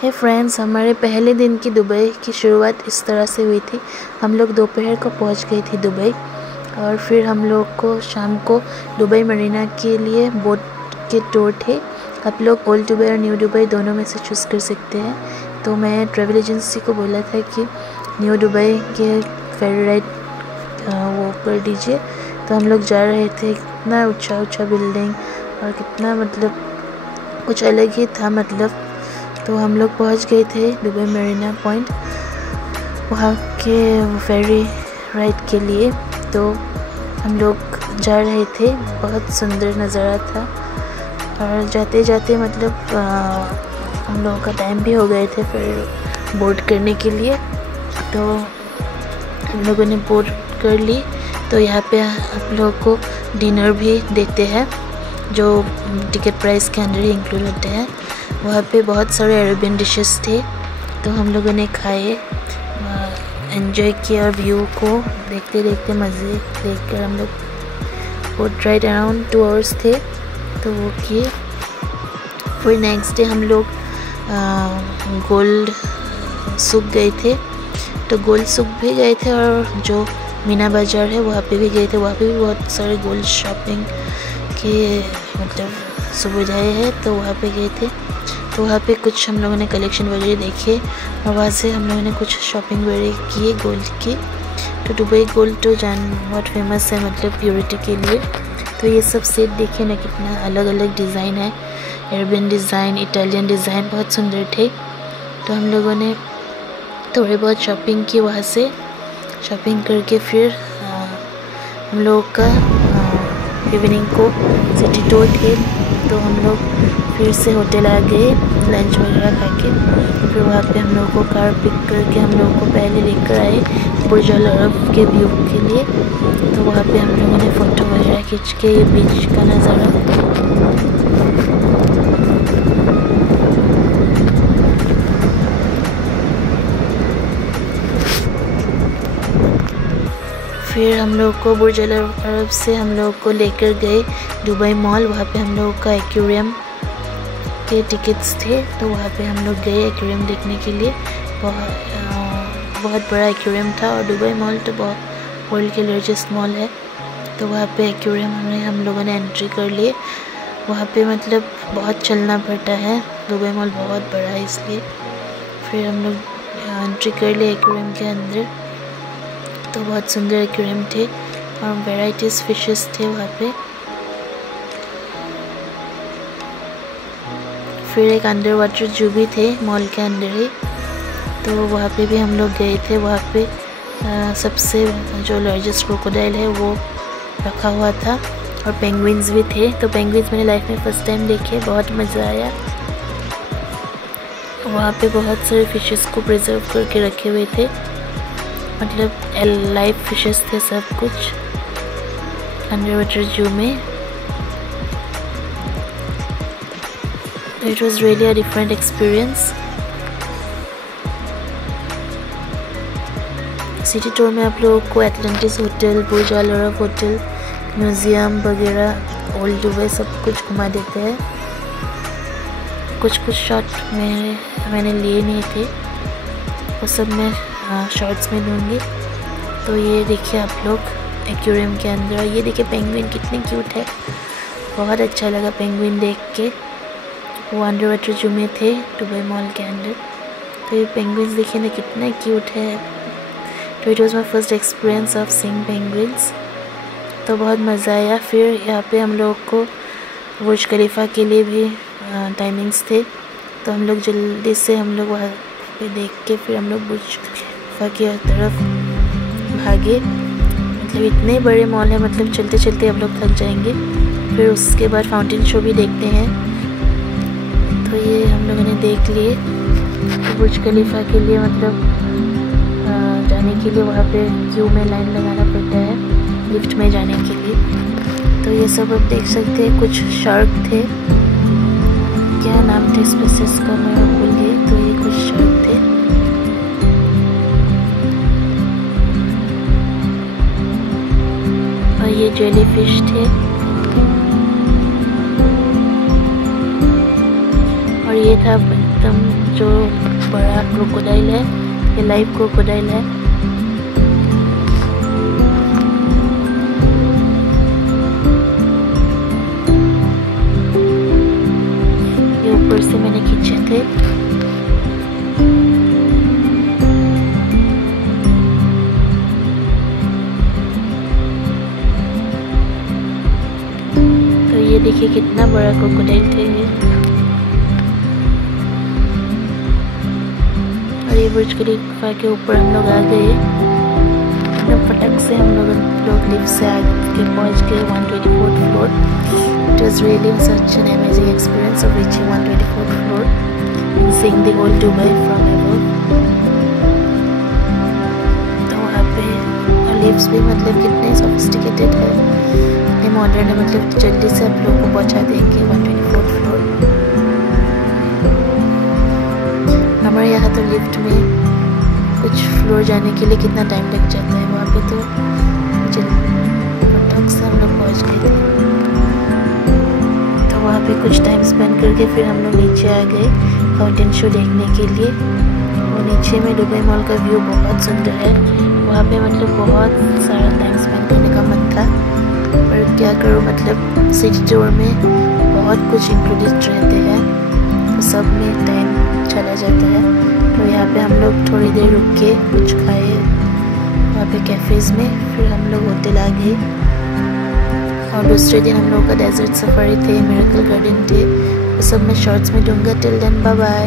हे friends, हमारे पहले दिन की दुबई की शुरुआत इस तरह से हुई थी। हम लोग दोपहर को पहुंच गए थे दुबई और फिर हम लोग को शाम को दुबई मरीना के लिए बोट के टूर थे। आप लोग ओल्ड दुबई और न्यू दुबई दोनों में से चूज़ कर सकते हैं। तो मैं ट्रैवल एजेंसी को बोला था कि न्यू दुबई के फेरी राइड वो कर दीजिए। तो हम लोग जा रहे थे, कितना ऊंचा ऊंचा बिल्डिंग और कितना मतलब कुछ अलग ही था मतलब। तो हम लोग पहुंच गए थे दुबई मरीना पॉइंट वहाँ के फेरी राइड के लिए। तो हम लोग जा रहे थे, बहुत सुंदर नज़ारा था और जाते जाते मतलब हम लोगों का टाइम भी हो गए थे फिर बोर्ड करने के लिए। तो हम लोगों ने बोर्ड कर ली। तो यहाँ पे आप लोगों को डिनर भी देते हैं जो टिकट प्राइस के अंदर ही इंक्लूड होते हैं। वहाँ पे बहुत सारे अरेबियन डिशेस थे तो हम लोगों ने खाए, एंजॉय किया और व्यू को देखते देखते मज़े लेकर हम लोग बोट राइड अराउंड 2 आवर्स थे तो वो किए। फिर नेक्स्ट डे हम लोग गोल्ड सूक गए थे। तो गोल्ड सूक भी गए थे और जो मीना बाज़ार है वहाँ पे भी गए थे। वहाँ पे भी बहुत सारे गोल्ड शॉपिंग के मतलब सुविधाएं हैं तो वहाँ पे गए थे। तो वहाँ पे कुछ हम लोगों ने कलेक्शन वगैरह देखे और वहाँ से हम लोगों ने कुछ शॉपिंग वगैरह किए गोल्ड की। तो दुबई गोल्ड तो बहुत फेमस है मतलब प्योरिटी के लिए। तो ये सब सेट देखे ना, कितना अलग अलग डिज़ाइन है, अरेबियन डिज़ाइन, इटालियन डिज़ाइन, बहुत सुंदर थे। तो हम लोगों ने थोड़ी बहुत शॉपिंग की वहाँ से। शॉपिंग करके फिर हम लोगों का इवनिंग को सिटी टूर थे। तो हम लोग फिर से होटल आ गए लंच वगैरह खा के। फिर वहाँ पे हम लोगों को कार पिक करके हम लोगों को पहले लेकर आए बुर्ज अल अरब के व्यू के लिए। तो वहाँ पे हम लोगों ने फ़ोटो वगैरह खींच के ये बीच का नज़ारा फिर हम लोग को बुर्ज अल अरब से हम लोग को लेकर गए दुबई मॉल। वहाँ पे हम लोगों का एक्वेरियम के टिकट्स थे तो वहाँ पे हम लोग गए एक्वेरियम देखने के लिए। बहुत बड़ा एक्वेरियम था और दुबई मॉल तो बहुत वर्ल्ड के लार्जेस्ट मॉल है। तो वहाँ पे एक्वेरियम हम लोगों ने एंट्री कर लिए। वहाँ पे मतलब बहुत चलना पड़ता है, दुबई मॉल बहुत बड़ा है इसलिए। फिर हम लोग एंट्री कर लिए एक्वेरियम के अंदर। तो बहुत सुंदर एक्वेरियम थे और वेराइटीज़ फिशेस थे वहाँ पे। फिर एक अंडर वाटर जू भी थे मॉल के अंदर ही, तो वहाँ पे भी हम लोग गए थे। वहाँ पे सबसे जो लार्जेस्ट क्रोकोडाइल है वो रखा हुआ था और पेंगुइन्स भी थे। तो पेंगुइन्स मैंने लाइफ में फ़र्स्ट टाइम देखे, बहुत मज़ा आया। वहाँ पे बहुत सारे फिशेस को प्रिजर्व करके रखे हुए थे, मतलब लाइव फिशेस थे सब कुछ अंडर वाटर जू में। It was really a different experience. City tour में आप लोगों को एटलांटिस होटल, बुर्ज अल अरब होटल, म्यूज़ियम वगैरह, ओल्ड दुबई सब कुछ घुमा देते हैं। कुछ शॉट मैंने लिए नहीं थे, वो सब मैं शॉर्ट्स में दूँगी। तो ये देखिए आप लोग एक्वेरियम के अंदर, ये देखिए पेंगुइन कितने क्यूट है, बहुत अच्छा लगा पेंगुइन देख के। वो अंडर वाटर जू में थे दुबई मॉल के अंदर। तो ये पेंगुइन्स देखिए ना कितना क्यूट है। तो it was my first experience of seeing penguins, तो बहुत मज़ा आया। फिर यहाँ पे हम लोग को बुर्ज खलीफा के लिए भी टाइमिंग्स थे तो हम लोग जल्दी से हम लोग वहाँ पे देख के फिर हम लोग बुर्ज खलीफा की तरफ भागे। मतलब इतने बड़े मॉल है, मतलब चलते चलते हम लोग थक जाएंगे। फिर उसके बाद फाउंटेन शो भी देखते हैं। तो ये हम लोगों ने देख लिए। तो बुर्ज खलीफा के लिए मतलब जाने के लिए वहाँ पे क्यू में लाइन लगाना पड़ता है लिफ्ट में जाने के लिए। तो ये सब आप देख सकते हैं। कुछ शार्क थे, क्या नाम थे स्पीसीज का मैं भूल गई। तो ये कुछ शार्क थे। और ये जेली फिश थे और ये था एकदम जो बड़ा क्रोकोडाइल है, ये लाइव क्रोकोडाइल है। ये ऊपर से मैंने खींचे थे। तो ये देखिए कितना बड़ा क्रोकोडाइल थे ये। और ये बुर्ज खलीफा के ऊपर हम लोग आ गए। एकदम फटक से हम लोग लिफ्ट से आके पहुंच गए 124th floor. It was really such an amazing experience of reaching 124th floor and seeing the whole Dubai from above. तो वहाँ पे और लिफ्ट्स भी मतलब कितने सोफिस्टिकेटेड है, कितने मॉडर्न है, मतलब जल्दी से आप लोग को पहुँचा देंगे 124th फ्लोर। हमारे यहाँ तो लिफ्ट में कुछ फ्लोर जाने के लिए कितना टाइम लग जाता है, वहाँ पे तो फटाक से हम लोग पहुँच गए थे। तो वहाँ पे कुछ टाइम स्पेंड करके फिर हम लोग नीचे आ गए फाउंटेन शो देखने के लिए। और नीचे में दुबई मॉल का व्यू बहुत सुंदर है। वहाँ पे मतलब बहुत सारा टाइम स्पेंड करने का मन था, पर क्या करूँ, मतलब सिटी टूर में बहुत कुछ इंक्लूडेड रहते हैं, तो सब में टाइम चला जाता है। तो यहाँ पे हम लोग थोड़ी देर रुक के कुछ खाए वहाँ पे कैफ़ेज़ में, फिर हम लोग होटल आ गए। और दूसरे दिन हम लोग का डेजर्ट सफारी थे, मिरेकल गार्डन थे, वो सब मैं शॉर्ट्स में दूंगा। Till then bye bye.